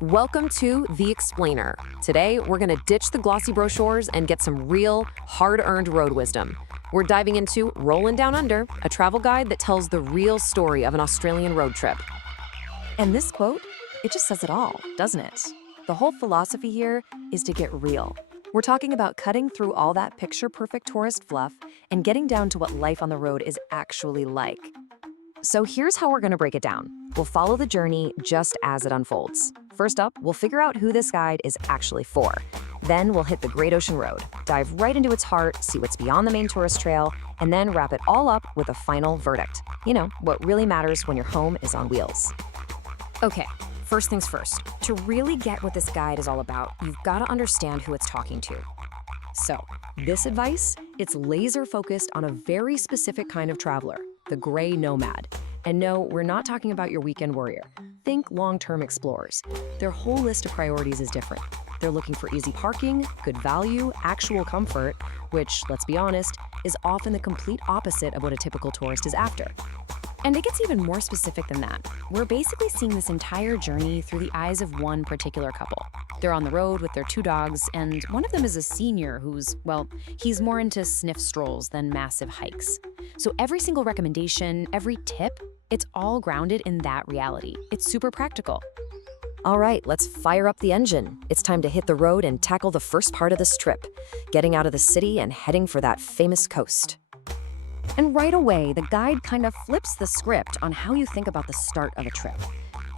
Welcome to The Explainer. Today, we're going to ditch the glossy brochures and get some real, hard-earned road wisdom. We're diving into RollinDownUnder, a travel guide that tells the real story of an Australian road trip. And this quote, it just says it all, doesn't it? The whole philosophy here is to get real. We're talking about cutting through all that picture-perfect tourist fluff and getting down to what life on the road is actually like. So here's how we're going to break it down. We'll follow the journey just as it unfolds. First up, we'll figure out who this guide is actually for. Then we'll hit the Great Ocean Road, dive right into its heart, see what's beyond the main tourist trail, and then wrap it all up with a final verdict. You know, what really matters when your home is on wheels. Okay, first things first. To really get what this guide is all about, you've got to understand who it's talking to. So, this advice, it's laser focused on a very specific kind of traveler, the gray nomad. And no, we're not talking about your weekend warrior. Think long-term explorers. Their whole list of priorities is different. They're looking for easy parking, good value, actual comfort, which, let's be honest, is often the complete opposite of what a typical tourist is after. And it gets even more specific than that. We're basically seeing this entire journey through the eyes of one particular couple. They're on the road with their 2 dogs, and one of them is a senior who's, well, he's more into sniff strolls than massive hikes. So every single recommendation, every tip, it's all grounded in that reality. It's super practical. All right, let's fire up the engine. It's time to hit the road and tackle the first part of this trip, getting out of the city and heading for that famous coast. And right away, the guide kind of flips the script on how you think about the start of a trip.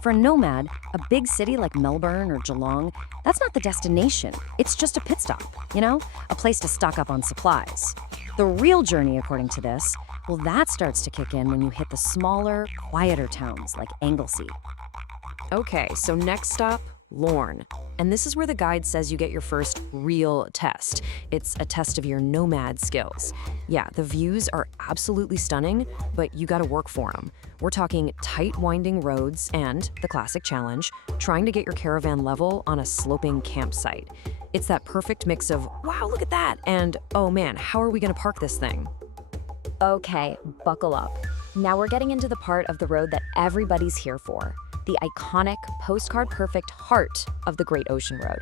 For a nomad, a big city like Melbourne or Geelong, that's not the destination. It's just a pit stop, you know? A place to stock up on supplies. The real journey, according to this, well, that starts to kick in when you hit the smaller, quieter towns like Anglesea. Okay, so next stop, Lorne. And this is where the guide says you get your first real test. It's a test of your nomad skills. Yeah, the views are absolutely stunning, but you gotta work for them. We're talking tight, winding roads and, the classic challenge, trying to get your caravan level on a sloping campsite. It's that perfect mix of, wow, look at that, and, oh man, how are we gonna park this thing? Okay, buckle up. Now we're getting into the part of the road that everybody's here for. The iconic, postcard-perfect heart of the Great Ocean Road.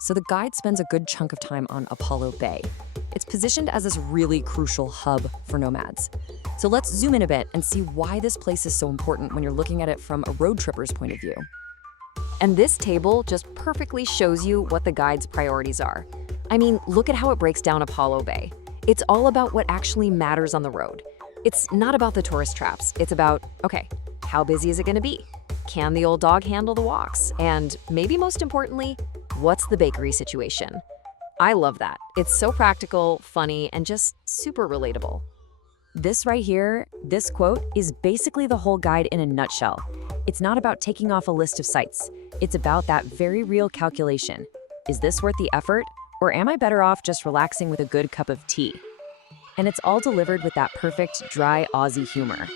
So the guide spends a good chunk of time on Apollo Bay. It's positioned as this really crucial hub for nomads. So let's zoom in a bit and see why this place is so important when you're looking at it from a road tripper's point of view. And this table just perfectly shows you what the guide's priorities are. I mean, look at how it breaks down Apollo Bay. It's all about what actually matters on the road. It's not about the tourist traps. It's about, okay, how busy is it gonna be? Can the old dog handle the walks? And maybe most importantly, what's the bakery situation? I love that. It's so practical, funny, and just super relatable. This right here, this quote, is basically the whole guide in a nutshell. It's not about taking off a list of sites. It's about that very real calculation. Is this worth the effort? Or am I better off just relaxing with a good cup of tea? And it's all delivered with that perfect, dry Aussie humor.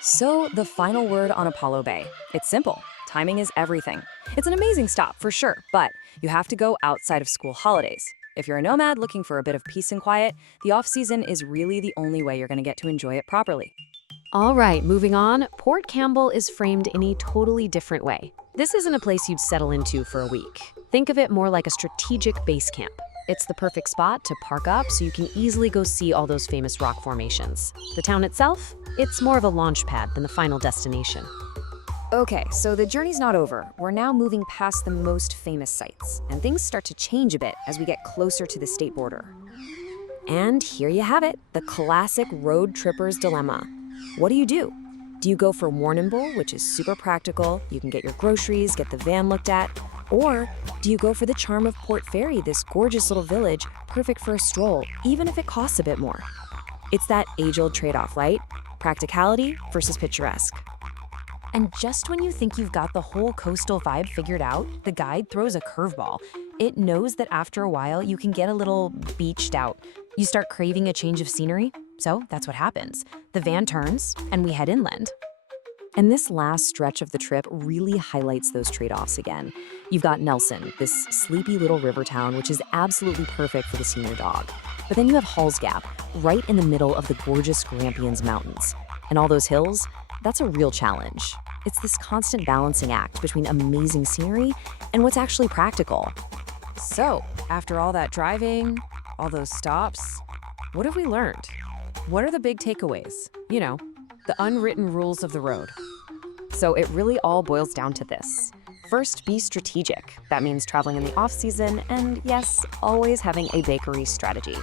So, the final word on Apollo Bay. It's simple. Timing is everything. It's an amazing stop, for sure, but you have to go outside of school holidays. If you're a nomad looking for a bit of peace and quiet, the off-season is really the only way you're going to get to enjoy it properly. All right, moving on, Port Campbell is framed in a totally different way. This isn't a place you'd settle into for a week. Think of it more like a strategic base camp. It's the perfect spot to park up so you can easily go see all those famous rock formations. The town itself? It's more of a launch pad than the final destination. Okay, so the journey's not over. We're now moving past the most famous sites, and things start to change a bit as we get closer to the state border. And here you have it, the classic road tripper's dilemma. What do? Do you go for Warrnambool, which is super practical, you can get your groceries, get the van looked at, or do you go for the charm of Port Fairy, this gorgeous little village, perfect for a stroll, even if it costs a bit more? It's that age-old trade-off, right? Practicality versus picturesque. And just when you think you've got the whole coastal vibe figured out, the guide throws a curveball. It knows that after a while, you can get a little beached out. You start craving a change of scenery, so that's what happens. The van turns, and we head inland. And this last stretch of the trip really highlights those trade-offs again. You've got Nelson, this sleepy little river town, which is absolutely perfect for the senior dog. But then you have Hall's Gap, right in the middle of the gorgeous Grampians Mountains. And all those hills, that's a real challenge. It's this constant balancing act between amazing scenery and what's actually practical. So, after all that driving, all those stops, what have we learned? What are the big takeaways? You know, the unwritten rules of the road. So it really all boils down to this. First, be strategic. That means traveling in the off-season and, yes, always having a bakery strategy.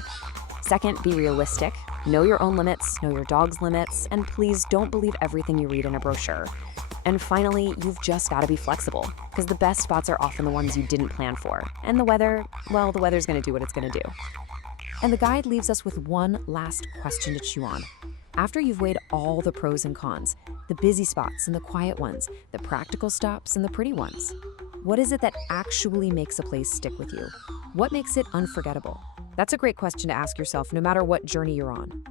Second, be realistic. Know your own limits, know your dog's limits, and please don't believe everything you read in a brochure. And finally, you've just got to be flexible, because the best spots are often the ones you didn't plan for. And the weather, well, the weather's going to do what it's going to do. And the guide leaves us with one last question to chew on. After you've weighed all the pros and cons, the busy spots and the quiet ones, the practical stops and the pretty ones, what is it that actually makes a place stick with you? What makes it unforgettable? That's a great question to ask yourself no matter what journey you're on.